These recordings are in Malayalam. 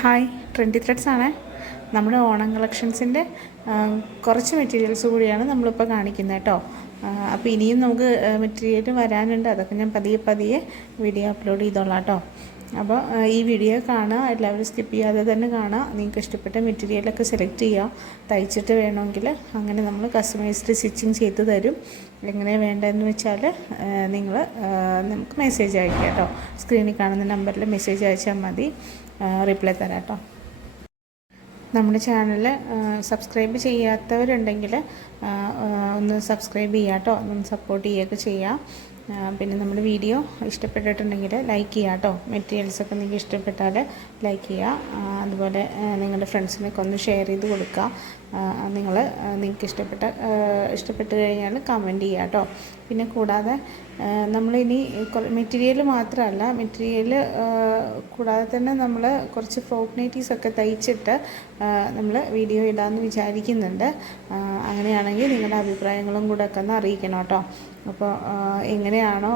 ഹായ്, ട്രെൻഡി ത്രെഡ്സ് ആണ്. നമ്മുടെ ഓണം കളക്ഷൻസിൻ്റെ കുറച്ച് മെറ്റീരിയൽസ് കൂടിയാണ് നമ്മളിപ്പോൾ കാണിക്കുന്നത് കേട്ടോ. അപ്പോൾ ഇനിയും നമുക്ക് മെറ്റീരിയൽ വരാനുണ്ട്. അതൊക്കെ ഞാൻ പതിയെ പതിയെ വീഡിയോ അപ്ലോഡ് ചെയ്തോളാം കേട്ടോ. അപ്പോൾ ഈ വീഡിയോ കാണുക, എല്ലാവരും സ്കിപ്പ് ചെയ്യാതെ തന്നെ കാണുക. നിങ്ങൾക്ക് ഇഷ്ടപ്പെട്ട മെറ്റീരിയലൊക്കെ സെലക്ട് ചെയ്യുക. തയ്ച്ചിട്ട് വേണമെങ്കിൽ അങ്ങനെ നമ്മൾ കസ്റ്റമൈസ്ഡ് സ്റ്റിച്ചിങ് ചെയ്ത് തരും. എങ്ങനെ വേണ്ടതെന്ന് വെച്ചാൽ നിങ്ങൾ നമുക്ക് മെസ്സേജ് അയക്കുക കേട്ടോ. സ്ക്രീനിൽ കാണുന്ന നമ്പറിൽ മെസ്സേജ് അയച്ചാൽ മതി, റിപ്ലൈ തരാം കേട്ടോ. നമ്മുടെ ചാനൽ സബ്സ്ക്രൈബ് ചെയ്യാത്തവരുണ്ടെങ്കിൽ ഒന്ന് സബ്സ്ക്രൈബ് ചെയ്യുക കേട്ടോ. ഒന്ന് സപ്പോർട്ട് ചെയ്യുകയൊക്കെ ചെയ്യാം. പിന്നെ നമ്മുടെ വീഡിയോ ഇഷ്ടപ്പെട്ടിട്ടുണ്ടെങ്കിൽ ലൈക്ക് ചെയ്യുക കേട്ടോ. മെറ്റീരിയൽസൊക്കെ നിങ്ങൾക്ക് ഇഷ്ടപ്പെട്ടാൽ ലൈക്ക് ചെയ്യുക. അതുപോലെ നിങ്ങളുടെ ഫ്രണ്ട്സിനൊക്കെ ഒന്ന് ഷെയർ ചെയ്ത് കൊടുക്കുക. നിങ്ങൾക്ക് ഇഷ്ടപ്പെട്ട് കഴിഞ്ഞാൽ കമൻറ്റ് ചെയ്യുക കേട്ടോ. പിന്നെ കൂടാതെ നമ്മളിനി മെറ്റീരിയൽ മാത്രമല്ല, മെറ്റീരിയൽ കൂടാതെ തന്നെ നമ്മൾ കുറച്ച് ഫ്രോക്ക് നൈറ്റീസൊക്കെ തയ്ച്ചിട്ട് നമ്മൾ വീഡിയോ ഇടാമെന്ന് വിചാരിക്കുന്നുണ്ട്. അങ്ങനെയാണെങ്കിൽ നിങ്ങളുടെ അഭിപ്രായങ്ങളും കൂടെ ഒക്കെ ഒന്ന് അറിയിക്കണം കേട്ടോ. അപ്പോൾ എങ്ങനെയാണോ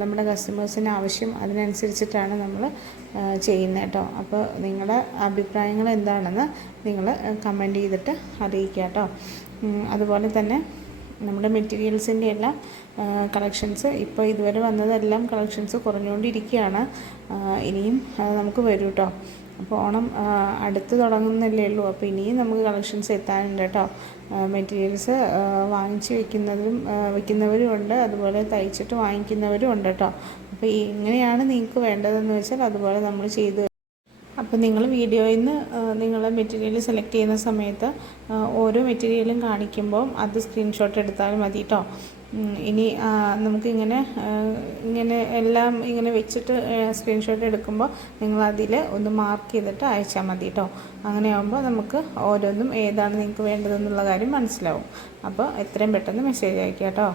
നമ്മുടെ കസ്റ്റമേഴ്സിന് ആവശ്യം അതിനനുസരിച്ചിട്ടാണ് നമ്മൾ ചെയ്യുന്നത് കേട്ടോ. അപ്പോൾ നിങ്ങളുടെ അഭിപ്രായങ്ങൾ എന്താണെന്ന് നിങ്ങൾ കമൻറ്റ് ചെയ്തിട്ട് അറിയിക്കുക കേട്ടോ. അതുപോലെ തന്നെ നമ്മുടെ മെറ്റീരിയൽസിൻ്റെ എല്ലാം കളക്ഷൻസ് ഇപ്പോൾ ഇതുവരെ വന്നതെല്ലാം കളക്ഷൻസ് കുറഞ്ഞുകൊണ്ടിരിക്കുകയാണ്. ഇനിയും നമുക്ക് വരും കേട്ടോ. അപ്പോൾ ഓണം അടുത്ത് തുടങ്ങുന്നല്ലേ ഉള്ളൂ. അപ്പോൾ ഇനിയും നമുക്ക് കളക്ഷൻസ് എത്താനുണ്ട് കേട്ടോ. മെറ്റീരിയൽസ് വാങ്ങിച്ച് വെക്കുന്നവരും ഉണ്ട്, അതുപോലെ തയ്ച്ചിട്ട് വാങ്ങിക്കുന്നവരും ഉണ്ട് കേട്ടോ. അപ്പോൾ എങ്ങനെയാണ് നിങ്ങൾക്ക് വേണ്ടതെന്ന് വെച്ചാൽ അതുപോലെ നമ്മൾ ചെയ്തു. അപ്പോൾ നിങ്ങൾ വീഡിയോയിൽ നിന്ന് നിങ്ങൾ മെറ്റീരിയൽ സെലക്ട് ചെയ്യുന്ന സമയത്ത് ഓരോ മെറ്റീരിയലും കാണിക്കുമ്പോൾ അത് സ്ക്രീൻഷോട്ട് എടുത്താൽ മതി കേട്ടോ. ഇനി നമുക്കിങ്ങനെ എല്ലാം ഇങ്ങനെ വെച്ചിട്ട് സ്ക്രീൻഷോട്ട് എടുക്കുമ്പോൾ നിങ്ങളതിൽ ഒന്ന് മാർക്ക് ചെയ്തിട്ട് അയച്ചാൽ മതി കേട്ടോ. അങ്ങനെയാകുമ്പോൾ നമുക്ക് ഓരോന്നും ഏതാണ് നിങ്ങൾക്ക് വേണ്ടതെന്നുള്ള കാര്യം മനസ്സിലാവും. അപ്പോൾ എത്രയും പെട്ടെന്ന് മെസ്സേജ് അയക്കുക കേട്ടോ.